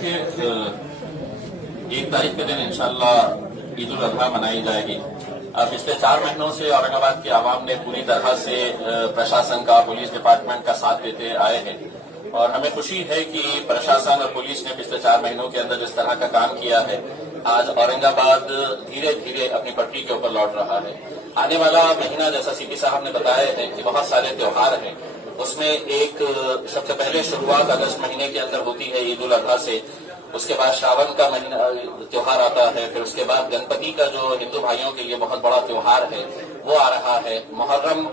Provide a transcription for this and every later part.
देखिए, 1 तारीख के दिन इंशाअल्लाह ईद उल अजहा मनाई जाएगी। पिछले 4 महीनों से औरंगाबाद की आवाम ने पूरी तरह से प्रशासन का, पुलिस डिपार्टमेंट का साथ देते आए हैं और हमें खुशी है कि प्रशासन और पुलिस ने पिछले 4 महीनों के अंदर जिस तरह का काम किया है, आज औरंगाबाद धीरे धीरे अपनी पटरी के ऊपर लौट रहा है। आने वाला महीना, जैसा सीपी साहब ने बताया है कि बहुत सारे त्योहार हैं, उसमें एक सबसे पहले शुरुआत अगस्त महीने के अंदर होती है ईद उल अजहा से, उसके बाद श्रावण का महीना त्योहार आता है, फिर उसके बाद गणपति का जो हिंदू भाइयों के लिए बहुत बड़ा त्योहार है वो आ रहा है, मुहर्रम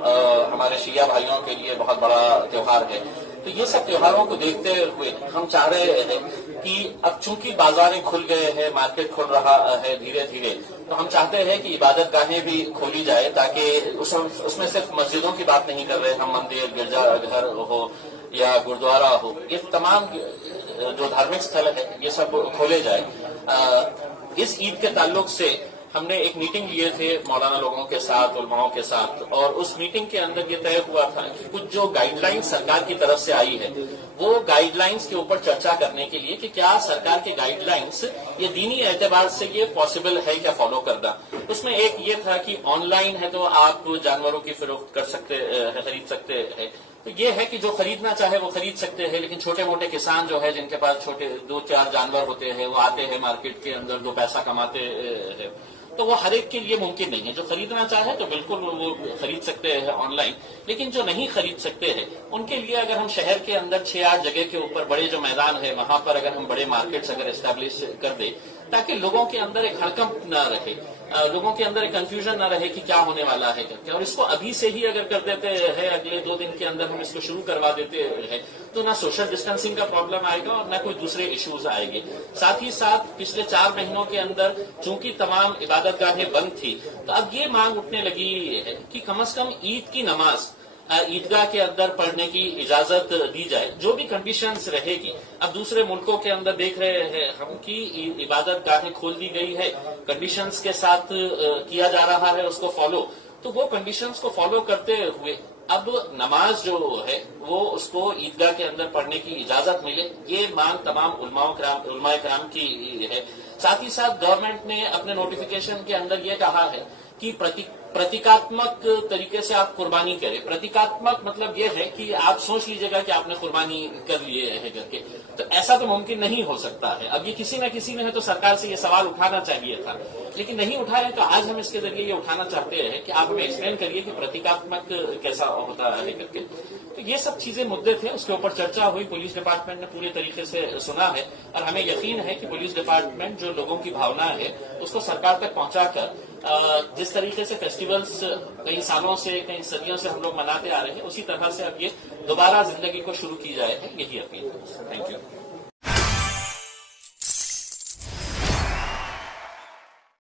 हमारे शिया भाइयों के लिए बहुत बड़ा त्योहार है। तो ये सब त्योहारों को देखते हुए हम चाह रहे हैं कि अब चूंकि बाजारें खुल गए हैं, मार्केट खुल रहा है धीरे धीरे, तो हम चाहते हैं कि इबादत गाहें भी खोली जाए, ताकि उसमें सिर्फ मस्जिदों की बात नहीं कर रहे हम, मंदिर, गिरजाघर हो या गुरुद्वारा हो, ये तमाम जो धार्मिक स्थल है ये सब खोले जाए। इस ईद के ताल्लुक से हमने एक मीटिंग लिए थे मौलाना लोगों के साथ, उलमाओं के साथ, और उस मीटिंग के अंदर ये तय हुआ था कि कुछ जो गाइडलाइंस सरकार की तरफ से आई है वो गाइडलाइंस के ऊपर चर्चा करने के लिए कि क्या सरकार के गाइडलाइंस ये दीनी एतबार से ये पॉसिबल है क्या फॉलो करना। उसमें एक ये था कि ऑनलाइन है तो आप जानवरों की फरोख्त कर सकते हैं, खरीद सकते हैं, तो ये है कि जो खरीदना चाहे वो खरीद सकते हैं, लेकिन छोटे मोटे किसान जो है जिनके पास छोटे 2-4 जानवर होते हैं, वो आते हैं मार्केट के अंदर, जो पैसा कमाते हैं, तो वो हर एक के लिए मुमकिन नहीं है। जो खरीदना चाहे तो बिल्कुल वो खरीद सकते हैं ऑनलाइन, लेकिन जो नहीं खरीद सकते हैं उनके लिए अगर हम शहर के अंदर 6-8 जगह के ऊपर बड़े जो मैदान है वहां पर अगर हम बड़े मार्केट्स अगर एस्टेब्लिश कर दे, ताकि लोगों के अंदर एक हड़कंप न रहे, लोगों के अंदर एक कंफ्यूजन न रहे कि क्या होने वाला है करके, और इसको अभी से ही अगर कर देते हैं, अगले 2 दिन के अंदर हम इसको शुरू करवा देते हैं, तो ना सोशल डिस्टेंसिंग का प्रॉब्लम आएगा और ना कोई दूसरे इश्यूज आएंगे। साथ ही साथ पिछले 4 महीनों के अंदर चूंकि तमाम इबादत गाहें बंद थी, तो अब ये मांग उठने लगी है कि कम से कम ईद की नमाज ईदगाह के अंदर पढ़ने की इजाजत दी जाए, जो भी कंडीशंस रहेगी। अब दूसरे मुल्कों के अंदर देख रहे हैं हम कि इबादत गाहें खोल दी गई है, कंडीशंस के साथ किया जा रहा है उसको फॉलो, तो वो कंडीशंस को फॉलो करते हुए अब नमाज जो है वो उसको ईदगाह के अंदर पढ़ने की इजाजत मिले, ये मांग तमाम उलमाए कराम की है। साथ ही साथ गवर्नमेंट ने अपने नोटिफिकेशन के अंदर ये कहा है कि प्रतीकात्मक तरीके से आप कुर्बानी करें। प्रतीकात्मक मतलब ये है कि आप सोच लीजिएगा कि आपने कुर्बानी कर लिए है करके, तो ऐसा तो मुमकिन नहीं हो सकता है। अब ये किसी न किसी ने है तो सरकार से ये सवाल उठाना चाहिए था, लेकिन नहीं उठाया, तो आज हम इसके जरिए ये उठाना चाहते हैं कि आप हमें एक्सप्लेन करिए कि प्रतीकात्मक कैसा होता है करके। तो ये सब चीजें मुद्दे थे, उसके ऊपर चर्चा हुई, पुलिस डिपार्टमेंट ने पूरे तरीके से सुना है और हमें यकीन है कि पुलिस डिपार्टमेंट जो लोगों की भावना है उसको सरकार तक पहुंचाकर जिस तरीके से फेस्टिवल्स कई सालों से, कई सदियों से हम लोग मनाते आ रहे हैं, उसी तरह से अब ये दोबारा जिंदगी को शुरू की जाए, यही अपील है। Thank you.